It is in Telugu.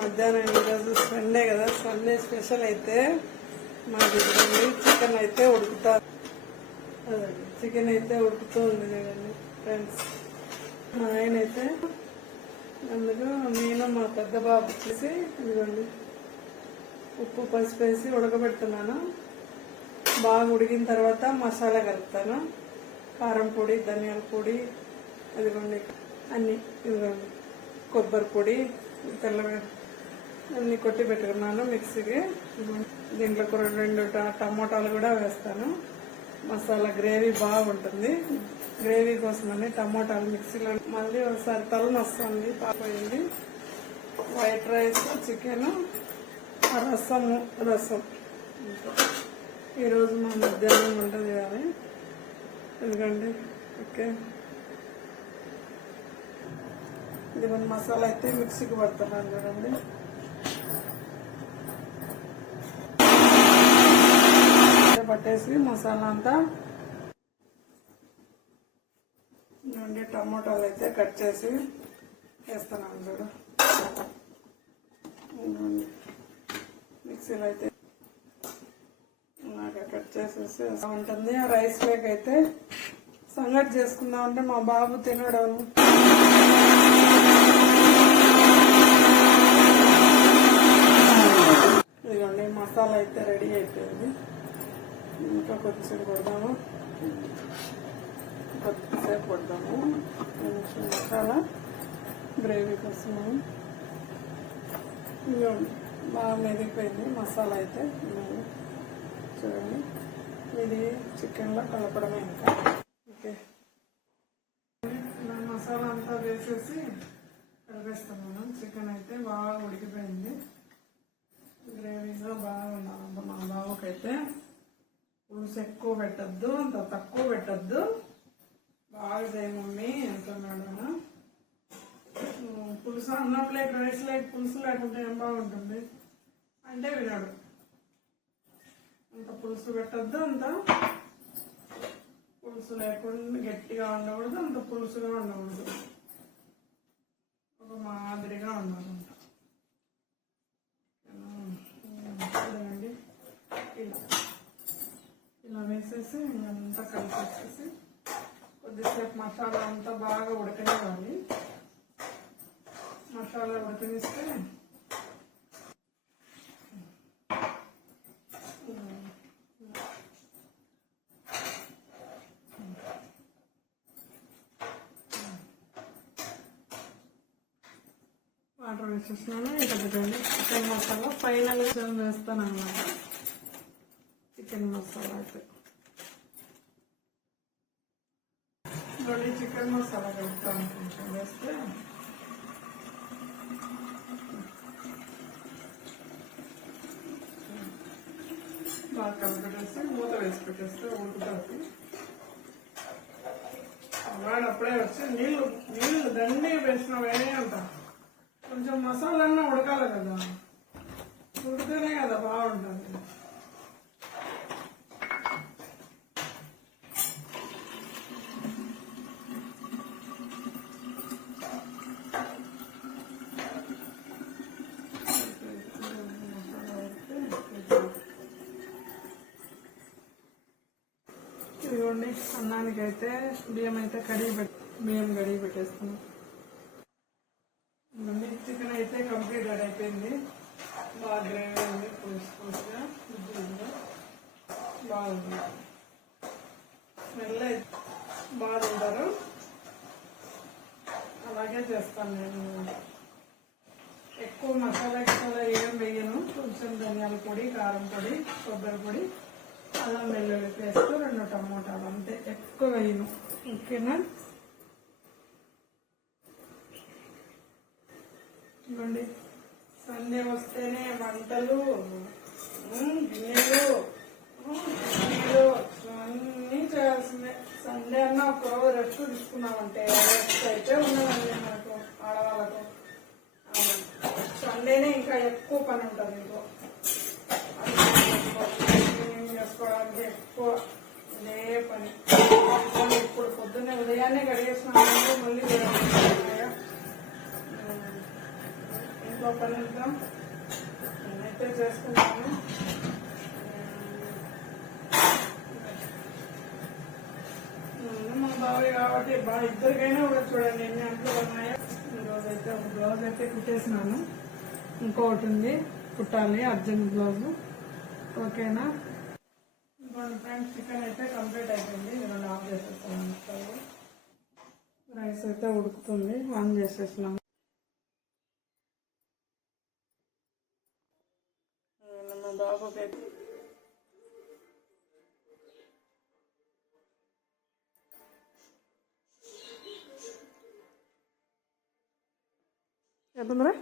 మధ్యాహ్నం ఈరోజు సండే కదా, సండే స్పెషల్ అయితే మాది చికెన్ అయితే ఉడుకుతా, చికెన్ అయితే ఉడుకుతూ ఉంది చూడండి ఫ్రెండ్స్. మా ఆయన అయితే అందుకు నేను మా పెద్ద బాబు వచ్చేసి ఇదిగోండి ఉప్పు పసుపు వేసి ఉడకబెడుతున్నాను. బాగా ఉడికిన తర్వాత మసాలా కలుపుతాను. కారం పొడి, ధనియాల పొడి, ఇదిగోండి అన్నీ, ఇదిగోండి కొబ్బరి పొడి, తెల్లగా అన్నీ కొట్టి పెట్టుకున్నాను మిక్సీకి. దీంట్లో రెండు టమోటాలు కూడా వేస్తాను. మసాలా గ్రేవీ బాగుంటుంది. గ్రేవీ కోసమని టమోటాలు మిక్సీలో మళ్ళీ ఒకసారి తలనొస్తుంది. పాపోయింది. వైట్ రైస్, చికెన్, రసం. ఈరోజు మా మధ్యాహ్నం వంట చేయాలి. ఎందుకండి ఓకే, ఇది మసాలా అయితే మిక్సీకి పడుతున్నాను చూడండి. పట్టేసి మసాలా అంతా చూడండి. టమోటాలు అయితే కట్ చేసి వేస్తున్నాను చూడు. మిక్సీలో అయితే నాకు కట్ చేసేసి ఉంటుంది. రైస్ లేక్ అయితే సంగటి చేసుకుందామంటే మా బాబు తినడం. ఇదిగోండి మసాలా అయితే రెడీ అయిపోయింది. ఇంకా కొద్దిసేపు కొడదాము, కొద్దిసేపు కొడదాము. కొంచెం మసాలా గ్రేవీ కోసము. ఇదిగోండి బాగా మెదిగిపోయింది మసాలా అయితే. చూడండి, ఇది చికెన్లో కలపడమే ఇంకా. ఓకే, మసాలా అంతా వేసేసి కలిపేస్తున్నాను. చికెన్ అయితే బాగా ఉడికిపోయింది, గ్రేవీగా బాగా ఉన్నాను. మా బాబుకైతే పులుసు ఎక్కువ పెట్టద్దు, అంత తక్కువ పెట్టద్దు, బాగా చేయ మమ్మీ అంటున్నాడు. పులుసు అన్న ప్లేట్ రైస్ లేక పులుసు లేకుంటే ఏం బాగుంటుంది అంటే వినాడు. అంత పులుసు పెట్టద్దు, అంత పులుసు లేకుండా గట్టిగా ఉండకూడదు, అంత పులుసుగా ఉండకూడదు, ఒక మాదిరిగా ఉండాలంట. చూడండి, ఇలా వేసేసి అంతా కలిపేసేసి కొద్దిసేపు మసాలా అంతా బాగా ఉడకనివ్వాలి. మసాలా ఉడకనిస్తే వాటర్ వేసేసినాను. ఇంకా పెట్టండి చికెన్ మసాలా ఫైనల్ వేస్తాను అన్నమాట. చికెన్ మసాలా అయితే చికెన్ మసాలా కలుపుతాను. కొంచెం వేస్తే బాగా కలిపెట్టేస్తే మూత వేసి పెట్టేస్తే ఉడుకుతుంది. వాడు అప్పుడే వచ్చి నీళ్ళు దండి వేసినవే అంట. కొంచెం మసాలా ఉడకాలి కదా, ఉడితేనే కదా బాగుంటుంది. ఇదిగోండి అన్నానికి అయితే బియ్యం కడిగి పెట్టేస్తున్నాం. చికెన్ అయితే కంప్లీట్ రెడీ అయిపోయింది. బాగా గ్రేవీ ఉంది, పులుసుగా బాగుంది. స్మెల్ అయితే బాగా తింటారు. అలాగే చేస్తాను నేను. ఎక్కువ మసాలా ఏం వేయను. కొంచెం ధనియాల పొడి, కారం పొడి, కొబ్బరి పొడి, అల్లం వెల్లుల్లి పేస్ట్, 2 టమోటాలు అంతే, ఎక్కువ వేయను. ఓకేనా? ఇవ్వండి, సండే వస్తేనే వంటలు, గిన్నెలు అన్నీ చేయాల్సిందే. సండే అన్న ఒకరోజు రెస్ట్ తీసుకున్నామంటే రెస్ట్ అయితే ఉన్నదండి మనకు ఆడవాళ్ళకు. సండేనే ఇంకా ఎక్కువ పని ఉంటుంది. ఇంకో చేసుకోవడానికి ఎక్కువ ఇదే పని. ఇప్పుడు పొద్దున్నే ఉదయాన్నే గడిగేసినామంటే మళ్ళీ ఇంట్లో పని అంతా నేనైతే చేసుకుంటాను. మా బాబాయ్ కాబట్టి ఇద్దరికైనా కూడా చూడండి ఎన్ని అంట్లు ఉన్నాయో. ఈరోజైతే ఒక బ్లౌజ్ అయితే కుట్టేసినాను, ఇంకొకటి ఉంది కుట్టాలి అర్జెంట్ బ్లౌజ్. ఓకేనా? ఇంకోటి ఫ్రెండ్స్, చికెన్ అయితే కంప్లీట్ అయిపోయింది. నేను ఆఫ్ చేసేస్తాను. రైస్ అయితే ఉడుకుతుంది, ఆన్ చేసేసినాము. మా బాబుకి అయితే ఎంతుందిరా?